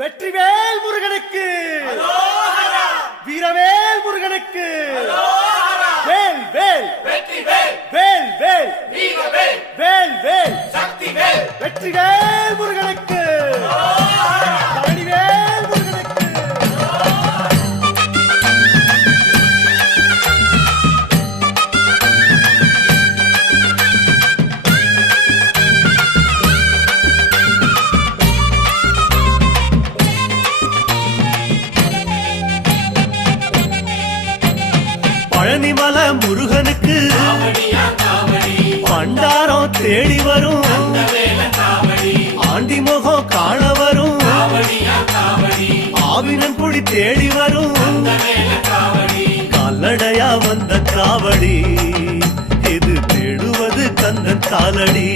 வெற்றிவேல் முருகனுக்கு, வீரவேல் முருகனுக்கு, வேல் வேல் வேல் வேல் வேல் வேல் வெற்றிவேல் முருகனுக்கு, பழனிவேல் முருகனுக்கு. பழனிமல முருகனுக்கு பண்டாரம் தேடி வரும், ஆண்டி முகம் காண வரும், ஆவினன் குடி தேடி வரும், கால்நடையா வந்த காவடி இது தேடுவது கந்தன் காலடி.